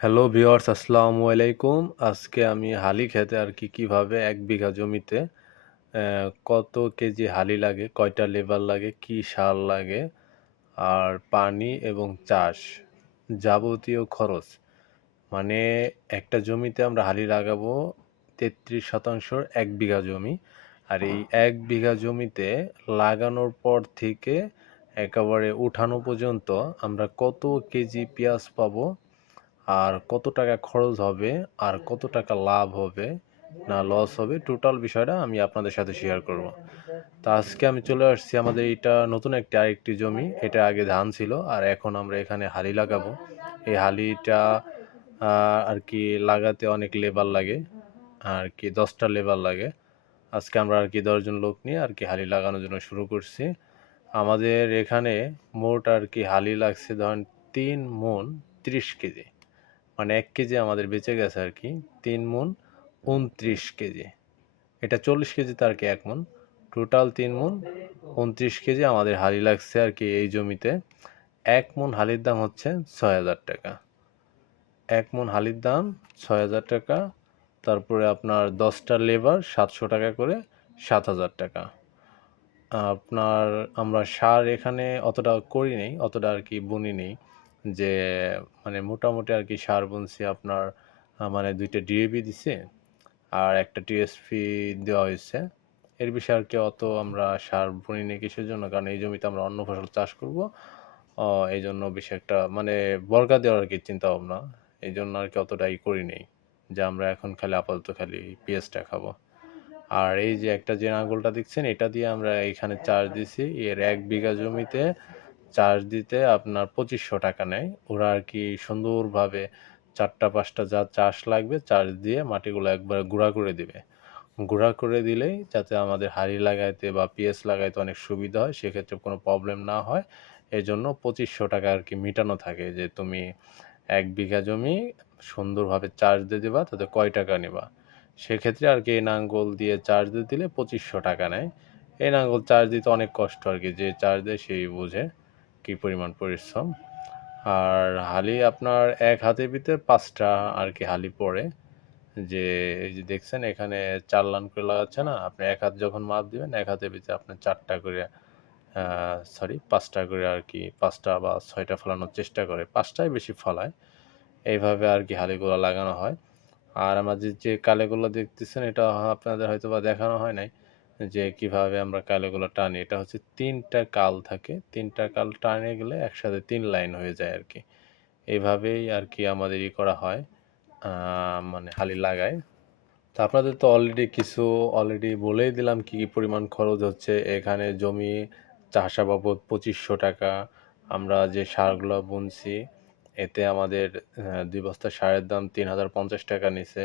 Hello viewers আসসালামু আলাইকুম আজকে আমি হালি খেতে আর কি কীভাবে এক বিঘা জমিতে কত কেজি হালি লাগে কয়টা লেবার লাগে কি সার লাগে আর পানি এবং চাষ যাবতীয় খরচ। মানে একটা জমিতে আমরা হালি লাগাবো তেত্রিশ শতাংশর এক বিঘা জমি। আর এই এক বিঘা জমিতে লাগানোর পর থেকে একেবারে উঠানো পর্যন্ত আমরা কত কেজি পেঁয়াজ পাবো আর কত টাকা খরচ হবে আর কত টাকা লাভ হবে না লস হবে টোটাল বিষয়টা আমি আপনাদের সাথে শেয়ার করব। তো আজকে আমি চলে আসছি আমাদের এটা নতুন একটি আরেকটি জমি, এটা আগে ধান ছিল আর এখন আমরা এখানে হালি লাগাবো। এই হালিটা আর কি লাগাতে অনেক লেবার লাগে, আর কি দশটা লেবার লাগে। আজকে আমরা আর কি দশজন লোক নিয়ে আর কি হালি লাগানোর জন্য শুরু করছি। আমাদের এখানে মোট আর কি হালি লাগছে ধরেন তিন মন ত্রিশ কেজি। মানে এক কেজি আমাদের বেঁচে গেছে আর কি, তিন মন উনত্রিশ কেজি। এটা চল্লিশ কেজিতে আর কি এক মন টোটাল তিন মন উনত্রিশ কেজি আমাদের হালি লাগছে আর কি এই জমিতে। এক মন হালির দাম হচ্ছে ছয় হাজার টাকা। এক মন হালির দাম ছয় হাজার টাকা, তারপরে আপনার দশটা লেবার সাতশো টাকা করে সাত হাজার টাকা। আপনার আমরা সার এখানে অতটা করি নেই, অতটা আর কি বুনি নেই। যে মানে মোটামুটি আর কি সার বুনছি আপনার মানে দুইটা ডিএপি দিছে আর একটা টিএসপি দেওয়া হয়েছে। এর বিষয়ে আর কি অত আমরা সার বুনি কিসের জন্য? কারণ এই জমিতে আমরা অন্য ফসল চাষ করব। এই জন্য বেশি একটা মানে বর্গা দেওয়ার আর কি চিন্তা ভাবনা এই জন্য আর কি অতটাই করি নেই যে, আমরা এখন খালি আপাতত খালি পেঁয়াজটা খাব। আর এই যে একটা যে আঙুলটা দেখছেন, এটা দিয়ে আমরা এখানে চার্জ দিছি। এর এক বিঘা জমিতে চার্জ দিতে আপনার পঁচিশশো টাকা নেয়। ওরা আর কি সুন্দরভাবে চারটা, পাঁচটা যা চাষ লাগবে চার্জ দিয়ে মাটিগুলো একবার গুঁড়া করে দিবে। গুঁড়া করে দিলেই যাতে আমাদের হাঁড়ি লাগাইতে বা পিএস লাগাইতে অনেক সুবিধা হয়, সেক্ষেত্রে কোনো প্রবলেম না হয়। এই জন্য পঁচিশশো টাকা আর কি মেটানো থাকে যে তুমি এক বিঘা জমি সুন্দরভাবে চার্জ দিয়ে দিবা, তাতে কয় টাকা নিবা? সেক্ষেত্রে আর কি এই নাঙ্গল দিয়ে চার্জ দিয়ে দিলে পঁচিশশো টাকা নেয়। এই নাঙ্গল চার্জ দিতে অনেক কষ্ট আর কি যে চার্জ দেয় সেই বুঝে। কী পরিমাণ পরিশ্রম? আর হালি আপনার এক হাতের ভিতরে পাঁচটা আর কি হালি পড়ে। যে, এই যে দেখছেন এখানে চার লান করে লাগাচ্ছে না? আপনি এক হাত যখন মাপ দিবেন, এক হাতের ভিতরে আপনার চারটা করে সরি পাঁচটা করে আর কি, পাঁচটা বা ছয়টা ফলানোর চেষ্টা করে। পাঁচটাই বেশি ফলায়। এইভাবে আর কি হালিগুলো লাগানো হয়। আর আমাদের যে কালেগুলো দেখতেছেন, এটা আপনাদের হয়তো বা দেখানো হয় নাই। যে কীভাবে আমরা কালেগুলো টানি, এটা হচ্ছে তিনটা কাল থাকে। তিনটা কাল টানে গেলে একসাথে তিন লাইন হয়ে যায় আর কি। এইভাবেই আর কি আমাদের ই করা হয় মানে হালি লাগায়। তো আপনাদের তো অলরেডি কিছু অলরেডি বলেই দিলাম কি কি পরিমাণ খরচ হচ্ছে। এখানে জমি চাষাবাবদ পঁচিশশো টাকা। আমরা যে সারগুলো বুনছি, এতে আমাদের দুই বস্তা সারের দাম তিন হাজার পঞ্চাশ টাকা নিছে।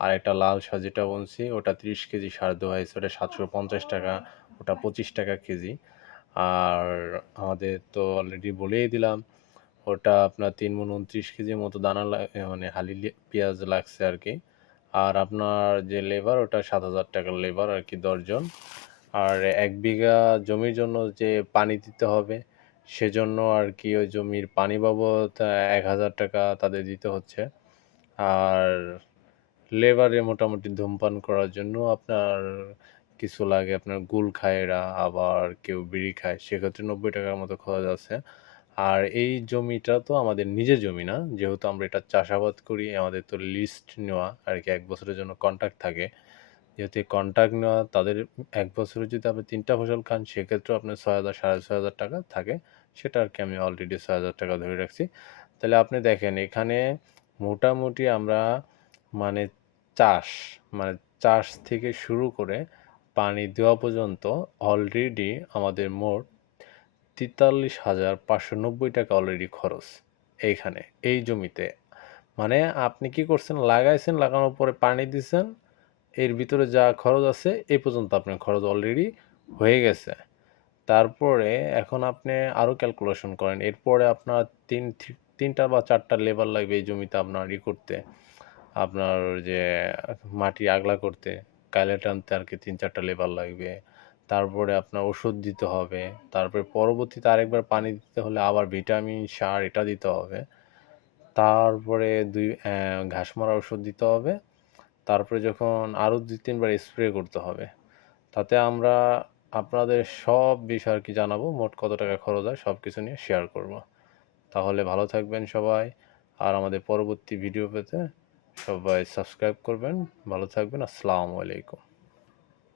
আর একটা লাল যেটা বুনছি ওটা তিরিশ কেজি সার দেওয়া হয়েছে, ওটা সাতশো পঞ্চাশ টাকা, ওটা পঁচিশ টাকা কেজি। আর আমাদের তো অলরেডি বলেই দিলাম, ওটা আপনার তিন মণ উনত্রিশ কেজির মতো দানা মানে হালি পেঁয়াজ লাগছে আর কি। আর আপনার যে লেবার ওটা সাত হাজার টাকার লেবার আর কি দশজন আর এক বিঘা জমির জন্য যে পানি দিতে হবে, সেজন্য আর কি ওই জমির পানি বাবদ এক হাজার টাকা তাদের দিতে হচ্ছে। আর লেবারে মোটামুটি ধূমপান করার জন্য আপনার কিছু লাগে। আপনার গুল খায় এরা, আবার কেউ বিড়ি খায়, সেক্ষেত্রে নব্বই টাকার মতো খরচ আছে। আর এই জমিটা তো আমাদের নিজের জমি না, যেহেতু আমরা এটা চাষাবাদ করি, আমাদের তো লিস্ট নেওয়া আর কি, এক বছরের জন্য কন্ট্রাক্ট থাকে। যেহেতু কন্ট্রাক্ট নেওয়া, তাদের এক বছরে যদি আপনি তিনটা ফসল খান, সেক্ষেত্রেও আপনার ছয় হাজার, সাড়ে ছয় হাজার টাকা থাকে। সেটা আর কি আমি অলরেডি ছয় হাজার টাকা ধরে রাখছি। তাহলে আপনি দেখেন, এখানে মোটামুটি আমরা মানে চাষ মানে চাষ থেকে শুরু করে পানি দেওয়া পর্যন্ত অলরেডি আমাদের মোট তেতাল্লিশ হাজার পাঁচশো নব্বই টাকা অলরেডি খরচ এইখানে, এই জমিতে। মানে আপনি কি করছেন? লাগাইছেন, লাগানোর পরে পানি দিছেন, এর ভিতরে যা খরচ আছে এই পর্যন্ত আপনার খরচ অলরেডি হয়ে গেছে। তারপরে এখন আপনি আরও ক্যালকুলেশন করেন, এরপরে আপনার তিন, তিনটা বা চারটা লেবার লাগবে এই জমিতে আপনার ই করতে আপনার যে, মাটি আগলা করতে, কাইলে টানতে আর কি তিন চারটা লেবার লাগবে। তারপরে আপনার ওষুধ দিতে হবে। তারপরে পরবর্তীতে আরেকবার পানি দিতে হলে আবার ভিটামিন, সার এটা দিতে হবে। তারপরে দুই ঘাস মারা ওষুধ দিতে হবে। তারপরে যখন আরও দুই, তিনবার স্প্রে করতে হবে। তাতে আমরা আপনাদের সব বিষয় আর কি জানাব, মোট কত টাকা খরচ হয় সব কিছু নিয়ে শেয়ার করব। তাহলে ভালো থাকবেন সবাই, আর আমাদের পরবর্তী ভিডিও পেতে সবাই সাবস্ক্রাইব করবেন ভালো থাকবেন আসসালামু আলাইকুম।